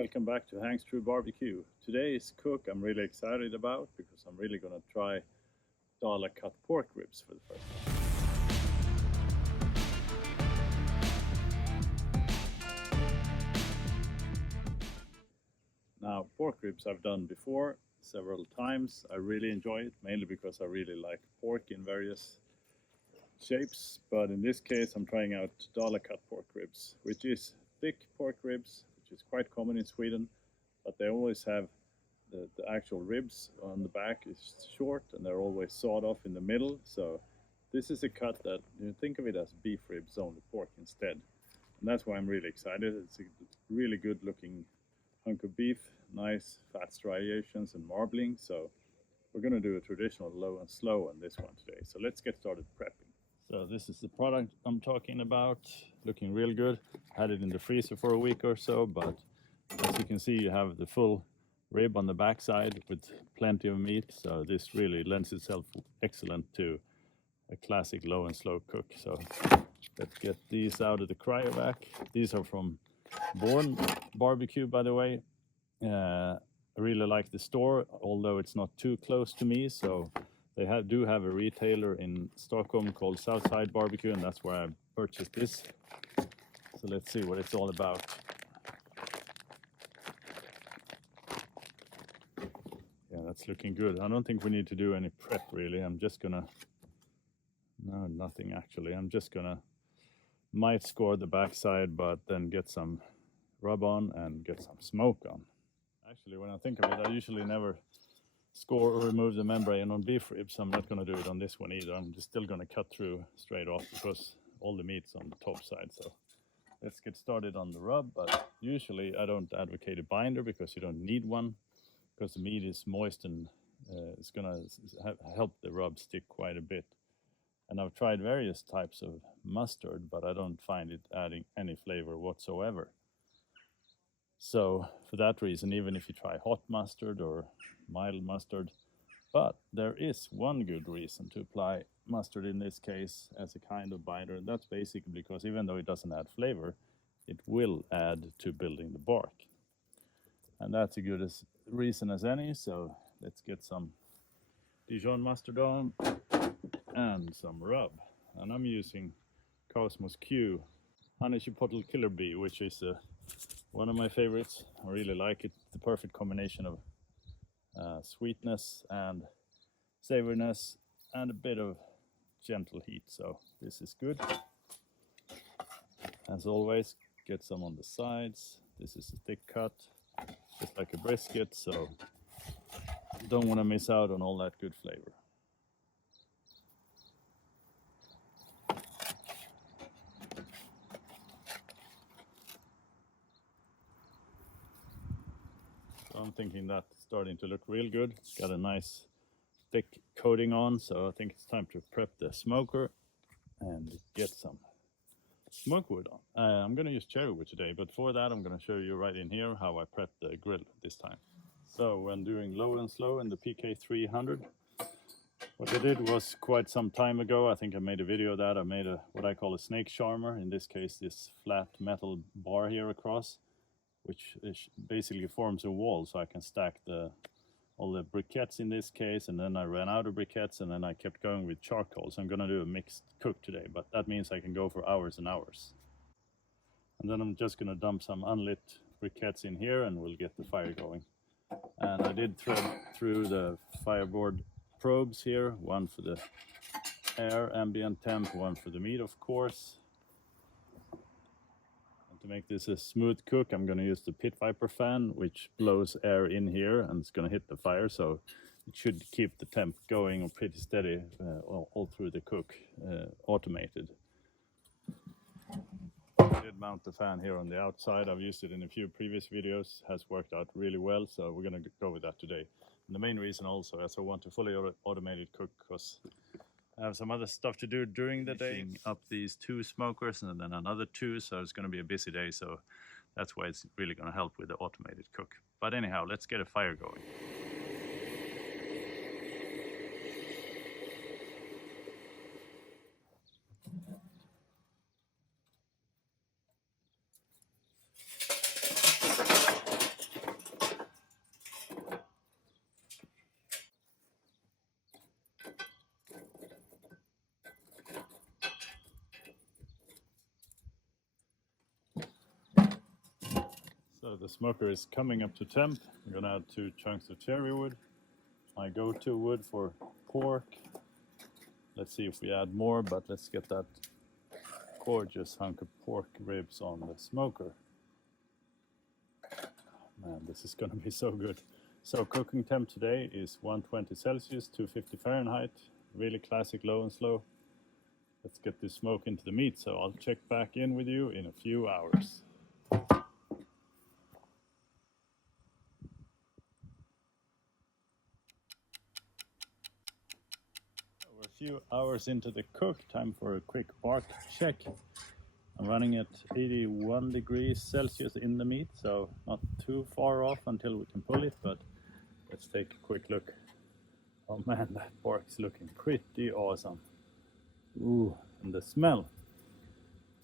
Welcome back to Hank's True BBQ. Today's cook I'm really excited about because I'm really gonna try dollar cut pork ribs for the first time. Now, pork ribs I've done before several times. I really enjoy it, mainly because I really like pork in various shapes. But in this case, I'm trying out dollar cut pork ribs, which is thick pork ribs, which is quite common in Sweden. But they always have the actual ribs on the back is short, and they're always sawed off in the middle. So this is a cut that you think of it as beef ribs, only pork instead. And that's why I'm really excited. It's a really good looking hunk of beef, nice fat striations and marbling. So we're going to do a traditional low and slow on this one today. So let's get started prepping. So this is the product I'm talking about, looking real good. Had it in the freezer for a week or so, but as you can see, you have the full rib on the backside with plenty of meat. So this really lends itself excellent to a classic low and slow cook. So let's get these out of the cryovac. These are from Born Barbecue, by the way. I really like the store, although it's not too close to me. So they do have a retailer in Stockholm called Southside Barbecue, and that's where I purchased this. So let's see what it's all about. Yeah, that's looking good. I don't think we need to do any prep really. I'm just gonna, no, nothing actually. I'm just gonna, might score the backside, but then get some rub on and get some smoke on. Actually, when I think of it, I usually never score or remove the membrane on beef ribs. I'm not gonna do it on this one either. I'm just still gonna cut through straight off because all the meat's on the top side. So let's get started on the rub, but usually I don't advocate a binder because you don't need one, because the meat is moist and it's gonna help the rub stick quite a bit. And I've tried various types of mustard, but I don't find it adding any flavor whatsoever. So for that reason, even if you try hot mustard or mild mustard, but there is one good reason to apply mustard in this case as a kind of binder. And that's basically because even though it doesn't add flavor, it will add to building the bark. And that's a good reason as any. So let's get some Dijon mustard on and some rub. And I'm using Cosmos Q Honey Chipotle Killer Bee, which is one of my favorites. I really like it. The perfect combination of sweetness and savoriness and a bit of gentle heat. So this is good. As always, get some on the sides. This is a thick cut, just like a brisket, so you don't want to miss out on all that good flavor. So I'm thinking that's starting to look real good. It's got a nice thick coating on, so I think it's time to prep the smoker and get some smoke wood on. I'm going to use cherry wood today, but for that I'm going to show you right in here how I prep the grill this time. So when doing low and slow in the PK300, what I did was quite some time ago, I think I made a video of that. I made what I call a snake charmer, in this case this flat metal bar here across, which basically forms a wall, so I can stack all the briquettes in this case, and then I ran out of briquettes, and then I kept going with charcoal. So I'm going to do a mixed cook today, but that means I can go for hours and hours. And then I'm just going to dump some unlit briquettes in here, and we'll get the fire going. And I did thread through the fireboard probes here, one for the air, ambient temp, one for the meat, of course. To make this a smooth cook, I'm going to use the Pit Viper fan, which blows air in here and it's going to hit the fire, so it should keep the temp going pretty steady all through the cook, automated. I did mount the fan here on the outside. I've used it in a few previous videos, has worked out really well, so we're going to go with that today. And the main reason also is I want a fully automated cook because I have some other stuff to do during the day. Up these two smokers and then another two, so it's going to be a busy day. So that's why it's really going to help with the automated cook. But anyhow, let's get a fire going. So the smoker is coming up to temp. I'm gonna add 2 chunks of cherry wood, my go-to wood for pork. Let's see if we add more, but let's get that gorgeous hunk of pork ribs on the smoker. Man, this is gonna be so good. So cooking temp today is 120 Celsius, 250 Fahrenheit, really classic low and slow. Let's get this smoke into the meat, so I'll check back in with you in a few hours. We're a few hours into the cook, time for a quick bark check. I'm running at 81 degrees Celsius in the meat, so not too far off until we can pull it, but let's take a quick look. Oh man, that bark's looking pretty awesome. Ooh, and the smell.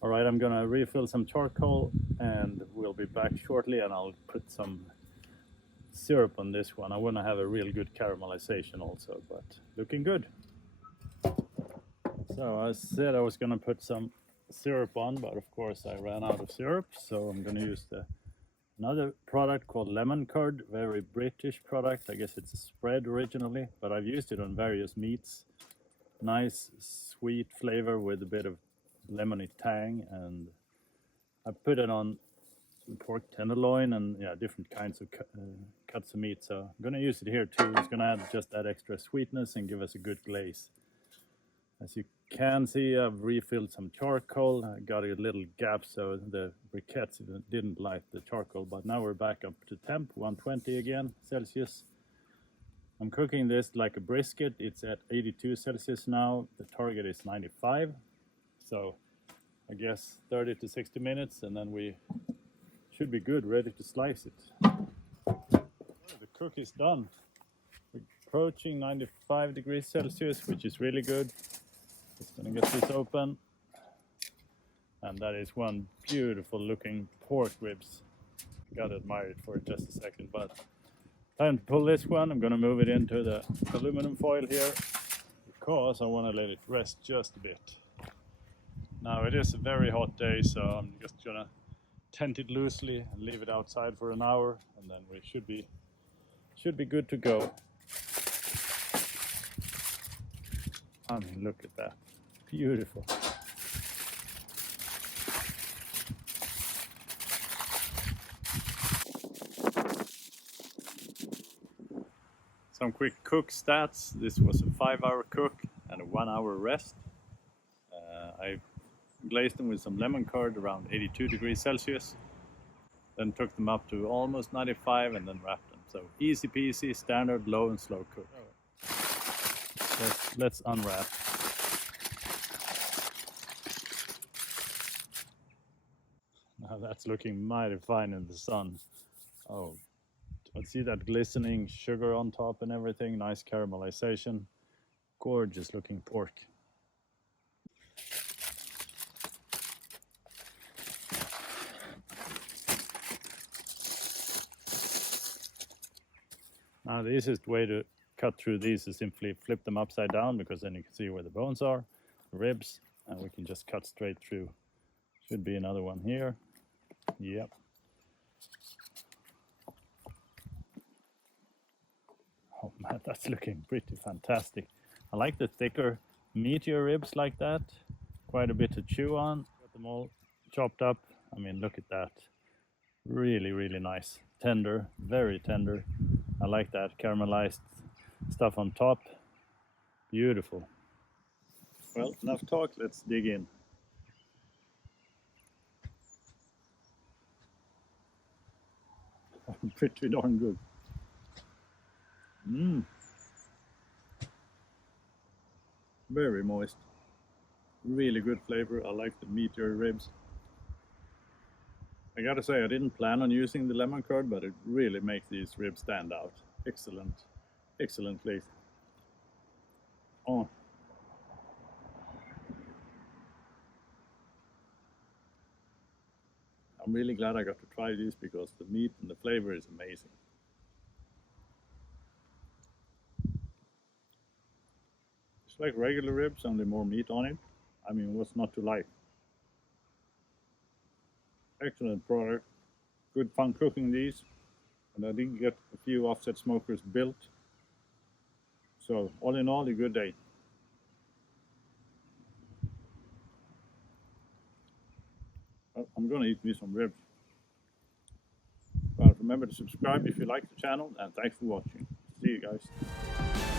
All right, I'm gonna refill some charcoal and we'll be back shortly, and I'll put some syrup on this one. I wanna have a real good caramelization also, but looking good. So I said I was gonna put some syrup on, but of course I ran out of syrup, so I'm gonna use another product called lemon curd, very British product. I guess it's a spread originally, but I've used it on various meats. Nice sweet flavor with a bit of lemony tang, and I put it on pork tenderloin and different kinds of cuts of meat. So I'm gonna use it here too. It's gonna just add extra sweetness and give us a good glaze. As you can see, I've refilled some charcoal. I got a little gap so the briquettes didn't light the charcoal, but now we're back up to temp, 120 again, Celsius. I'm cooking this like a brisket. It's at 82 Celsius now. The target is 95. So I guess 30 to 60 minutes and then we should be good, ready to slice it. The cook is done. We're approaching 95 degrees Celsius, which is really good. Just gonna get this open. And that is one beautiful looking pork ribs. Gotta admire it for just a second, but time to pull this one. I'm gonna move it into the aluminum foil here because I wanna let it rest just a bit. Now it is a very hot day, so I'm just gonna tent it loosely and leave it outside for an hour, and then we should be good to go. I mean, look at that. Beautiful. Some quick cook stats. This was a 5-hour cook and a 1-hour rest. I glazed them with some lemon curd around 82 degrees Celsius. Then took them up to almost 95 and then wrapped them. So easy peasy, standard low and slow cook. Let's unwrap. Now that's looking mighty fine in the sun. Oh, see that glistening sugar on top and everything, nice caramelization. Gorgeous looking pork. Now the easiest way to cut through these is simply flip them upside down, because then you can see where the bones are, the ribs, and we can just cut straight through. Should be another one here. Yep. Oh man, that's looking pretty fantastic. I like the thicker, meatier ribs like that. Quite a bit to chew on. Got them all chopped up. I mean, look at that. Really, really nice. Tender, very tender. I like that caramelized stuff on top. Beautiful. Well, enough talk, let's dig in. Pretty darn good. Very moist. Really good flavor. I like the meatier ribs. I gotta say, I didn't plan on using the lemon curd, but it really makes these ribs stand out. Excellent, excellent flavor. Oh. I'm really glad I got to try this because the meat and the flavor is amazing. It's like regular ribs, only more meat on it. I mean, what's not to like? Excellent product. good fun cooking these, and I did get a few offset smokers built. So all in all, a good day. I'm gonna eat me some ribs. But remember to subscribe if you like the channel, and thanks for watching. See you guys.